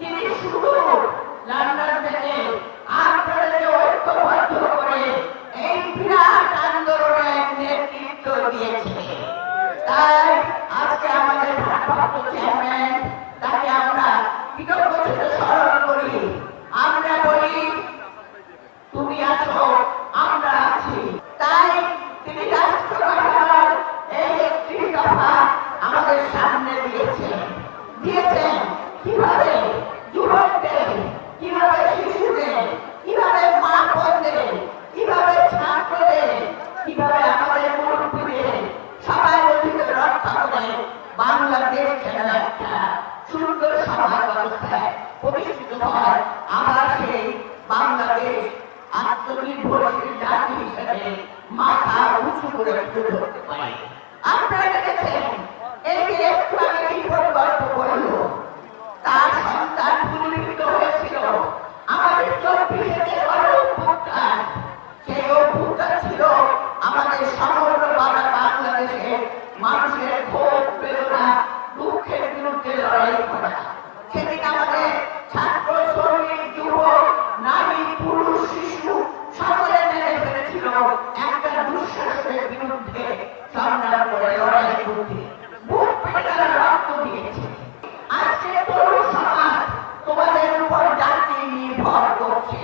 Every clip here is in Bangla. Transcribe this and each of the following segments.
জিনিসগুলো লান্ডন থেকে সামনে দিয়েছেন দিয়েছেন কীভাবে কীভাবে শিশুদের, কীভাবে মা কীভাবে কীভাবে আমাদের রক্ষা করে বাংলাদেশ একটা সুন্দর ব্যবস্থায় প্রতিষ্ঠিত হয়। সেই বাংলাদেশ আত্মনির্ভরশীল জাতি হিসেবে মাথা উঁচু করে করছে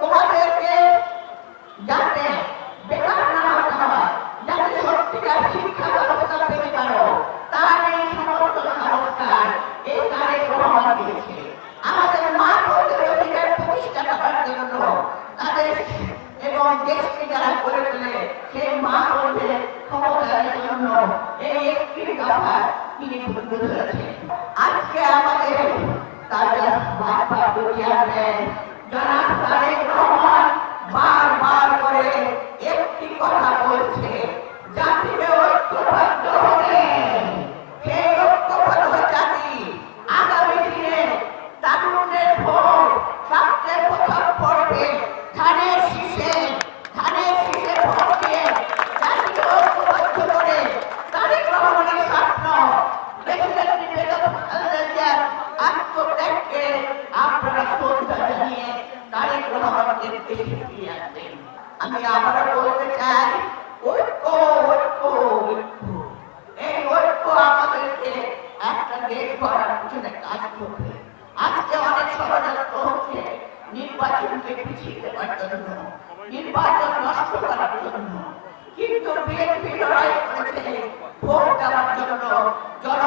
তোমাদেরকে যাতে বেকার না হতে হয় যাতে সত্যিকার শিক্ষা ব্যবস্থা পেতে পারো, তার এই সমস্ত সংস্কার এই কার্যক্রম দিয়েছে। আমাদের মা বোনদের অধিকার প্রতিষ্ঠা করার জন্য তাদের এবং দেশকে যারা করে তোলে সেই মা বোনদের ক্ষমতার জন্য এই একটি দফা তিনি আজকে আমাদের জনাব তারেক আমি আবারও বলতে চাই ঐক্য ঐক্য ঐক্য এই ঐক্য আমাদেরকে একটা দেশ গড়ার পিছনে কাজ করবে আজকে অনেক ষড়যন্ত্র হচ্ছে নির্বাচনকে পিছিয়ে দেওয়ার জন্য নির্বাচন নষ্ট করার জন্য কিন্তু বিএনপি লড়াই করেছে, ভোট দেওয়ার জন্য জনগণের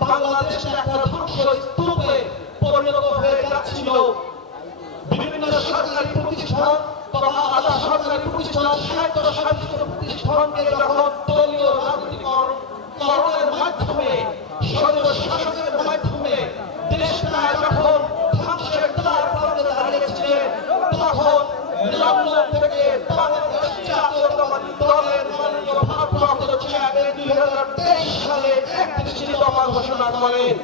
বাংলাদেশ একটা ধ্বংস স্তূপে পরিণত হয়ে যাচ্ছিল। বিভিন্ন সরকারি প্রতিষ্ঠান, তথা আধা সরকারি প্রতিষ্ঠান সাহিত্য প্রতিষ্ঠানকে যখন দলীয় রাজনীতিকরণের মাধ্যমে, স্বৈর শাসনের মাধ্যমে দেশটা যখন ধ্বংসের দ্বার দাঁড়িয়েছিলেন তখন লন্ডন থেকে বাংলাদেশ জাতীয়তাবাদী দফা ঘোষণা করেন